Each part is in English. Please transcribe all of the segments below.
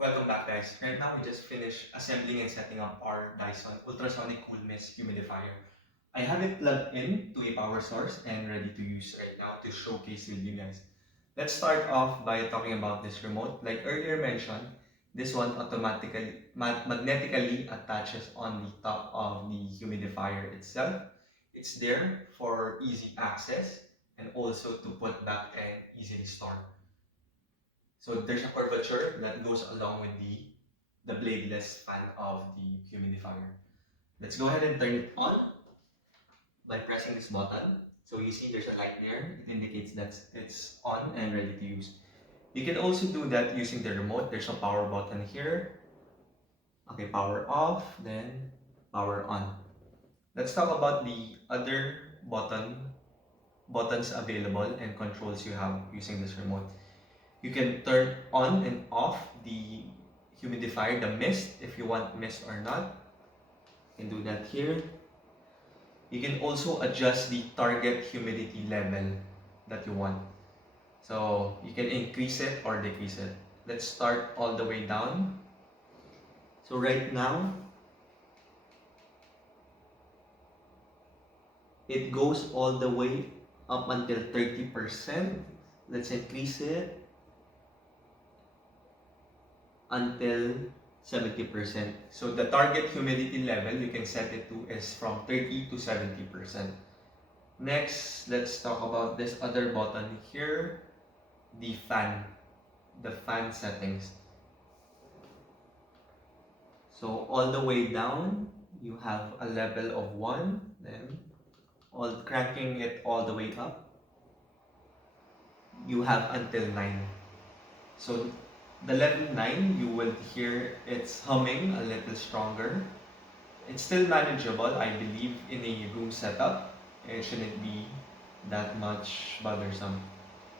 Welcome back, guys. Right now we just finished assembling and setting up our Dyson ultrasonic cool mist humidifier. I have it plugged in to a power source and ready to use right now to showcase with you guys. Let's start off by talking about this remote. Like earlier mentioned, this one automatically magnetically attaches on the top of the humidifier itself. It's there for easy access and also to put back and easily store. So there's a curvature that goes along with the bladeless fan of the humidifier. Let's go ahead and turn it on by pressing this button. So you see there's a light there. It indicates that it's on and ready to use. You can also do that using the remote. There's a power button here. Okay, power off, then power on. Let's talk about the other buttons available and controls you have using this remote. You can turn on and off the humidifier, the mist, if you want mist or not. You can do that here. You can also adjust the target humidity level that you want. So you can increase it or decrease it. Let's start all the way down. So right now, it goes all the way up until 30%. Let's increase it until 70%. So the target humidity level you can set it to is from 30 to 70%. Next, let's talk about this other button here, the fan settings. So all the way down, you have a level of 1, then cranking it all the way up, you have until 9. So the level 9, you will hear it's humming a little stronger. It's still manageable, I believe, in a room setup. It shouldn't be that much bothersome.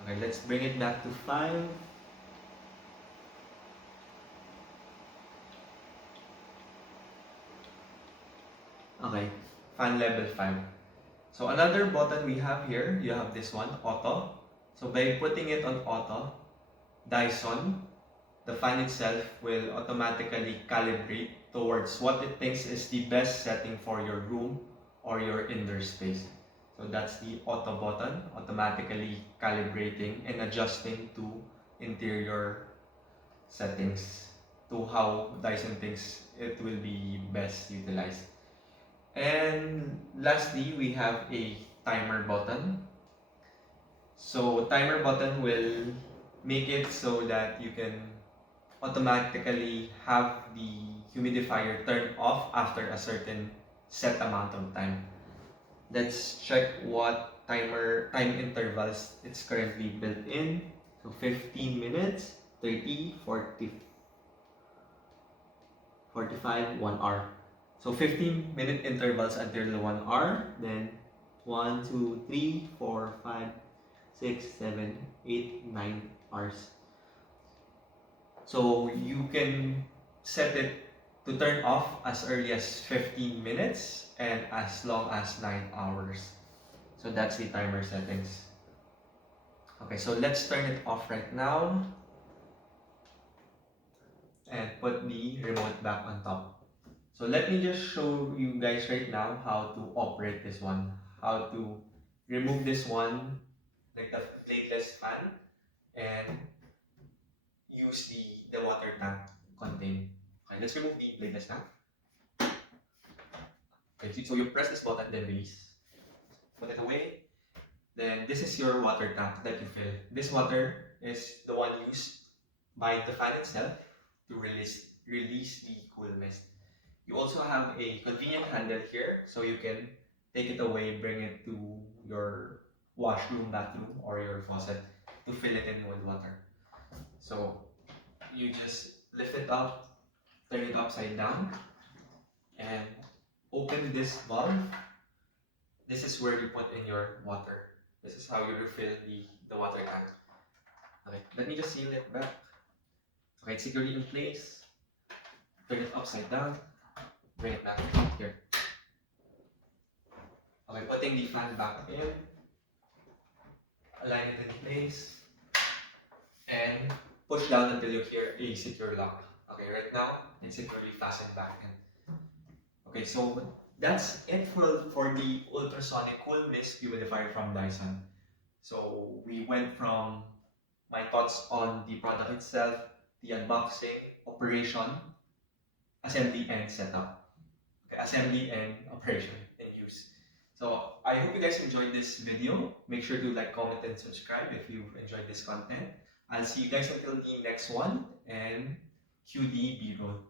Okay, let's bring it back to 5. Okay, fan level 5. So another button we have here, you have this one, auto. So by putting it on auto, Dyson, the fan itself will automatically calibrate towards what it thinks is the best setting for your room or your indoor space. So that's the auto button, automatically calibrating and adjusting to interior settings to how Dyson thinks it will be best utilized. And lastly, we have a timer button. So timer button will make it so that you can automatically have the humidifier turn off after a certain set amount of time. Let's check what time intervals it's currently built in. So 15 minutes, 30, 40, 45, 1 hour. So 15-minute intervals until 1 hour, then 1, 2, 3, 4, 5, 6, 7, 8, 9 hours. So you can set it to turn off as early as 15 minutes and as long as 9 hours. So that's the timer settings. Okay, so let's turn it off right now and put the remote back on top. So let me just show you guys right now how to operate this one. How to remove this one, like the bladeless fan, and use the water tank contain. Okay, let's remove the bladeless tank. Okay, so you press this button, then release. Put it away. Then this is your water tank that you fill. This water is the one used by the fan itself to release the cool mist. You also have a convenient handle here, so you can take it away, bring it to your washroom, bathroom, or your faucet to fill it in with water. So you just lift it up, turn it upside down, and open this valve. This is where you put in your water. This is how you refill the water tank. Okay, let me just seal it back. Okay, it's securely in place. Turn it upside down. Bring it back here. Okay, putting the fan back in. Align it in place. And push down until you hear a secure lock. Okay, right now, it's securely fastened back in. Okay, so that's it for the ultrasonic cool mist humidifier from Dyson. So we went from my thoughts on the product itself, the unboxing, operation, assembly, and setup. Okay, assembly and operation and use. So I hope you guys enjoyed this video. Make sure to like, comment, and subscribe if you've enjoyed this content. I'll see you guys until the next one, and QD B-roll.